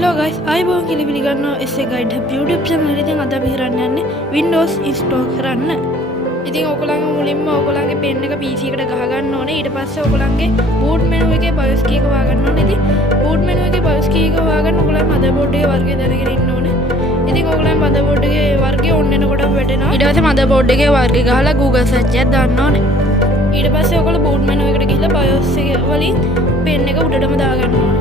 Hello guys, ආයුබෝවන් කියලා පිළිගන්නවා essay guide hub YouTube channel එකෙන්. අද අපි කරන්න යන්නේ Windows install කරන්න. ඉතින් ඔයගොල්ලන්ගේ මුලින්ම ඔයගොල්ලන්ගේ pen එක PC එකට ගහ ගන්න ඕනේ. ඊට පස්සේ ඔයගොල්ලන්ගේ boot menu එකේ BIOS key එක වාගන්න ඕනේ. ඉතින් boot menu එකේ BIOS key එක වාගන්න ඔයගොල්ලන් motherboard එකේ වර්ගය දැනගෙන ඉන්න ඕනේ. ඉතින් ඔයගොල්ලන් motherboard එකේ වර්ගය on වෙනකොටම වැටෙනවා. ඊට පස්සේ motherboard එකේ වර්ගය ගහලා Google search එකක් දාන්න ඕනේ. ඊට පස්සේ ඔයගොල්ලෝ boot menu එකට ගිහිල්ලා BIOS එක වලින් pen එක උඩටම දාගන්න ඕනේ.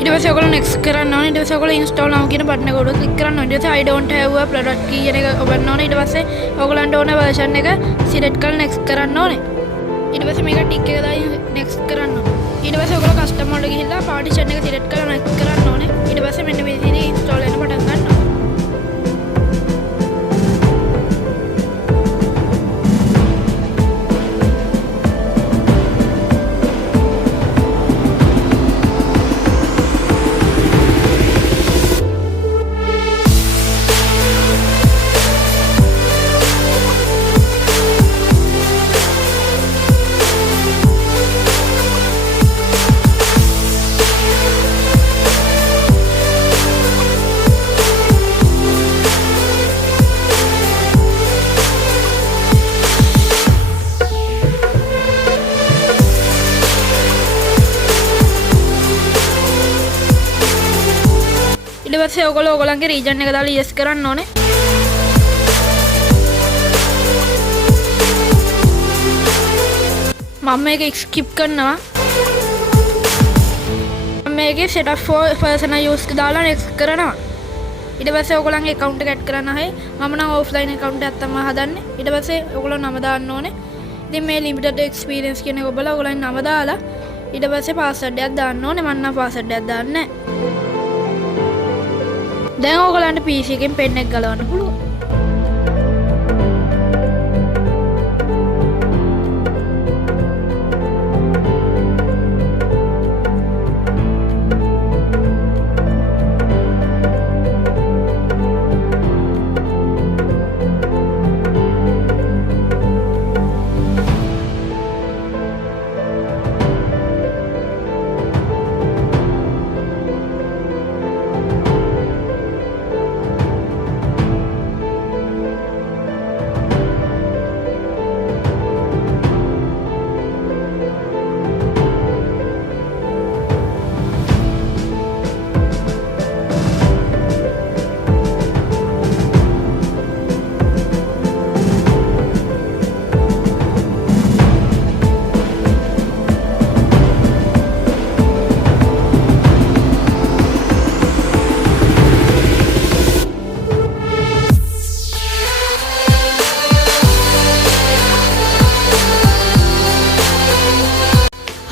ඊට පස්සේ ඔයගොල්ලෝ next කරන්න ඕනේ. ඊට පස්සේ ඔයගොල්ලෝ install now කියන බටන් එක උඩ click කරන්න ඕනේ. ඊට පස්සේ I don't have a product කියන එක ඔබන්න ඕනේ. ඊට පස්සේ ඔයගොල්ලන්ට ඕන version එක select කරලා next කරන්න ඕනේ. ඊට පස්සේ මේක tick එක දාලා next කරන්න ඕනේ. ඊට පස්සේ ඔයගොල්ලෝ custom වලට ගිහිල්ලා partition එක select කරලා next කරන්න ඕනේ. ඊට පස්සේ මෙන්න මේ විදිහට install වෙන පටන් ගන්නවා. ඊට පස්සේ ඔයගොල්ලෝ ඔයගොල්ලන්ගේ region එක දාලා yes කරන්න ඕනේ. මම මේක skip කරනවා. මම මේකේ setup for personal use දාලා next කරනවා. ඊට පස්සේ ඔයගොල්ලන්ගේ account එක add කරන්න හයි. මම නම් offline account එකක් තමයි හදන්නේ. ඊට පස්සේ ඔයගොල්ලෝ නම දාන්න ඕනේ. ඉතින් මේ limited experience කියන එක ඔබලා ඔයගොල්ලන් නම දාලා ඊට පස්සේ password එකක් දාන්න ඕනේ. මම නම් password එකක් දාන්නේ නැහැ. දැන් ඔයගොල්ලන්ට PC එකෙන් pen එක ගලවන්න පුළුවන්.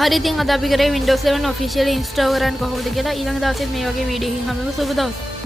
හරි ඉතින් අද අපි කරේ Windows 11 officially install කරන්න කොහොමද කියලා. ඊළඟ දවසේ මේ වගේ වීඩියෝ එකකින් හම්බෙමු. සුබ දවසක්.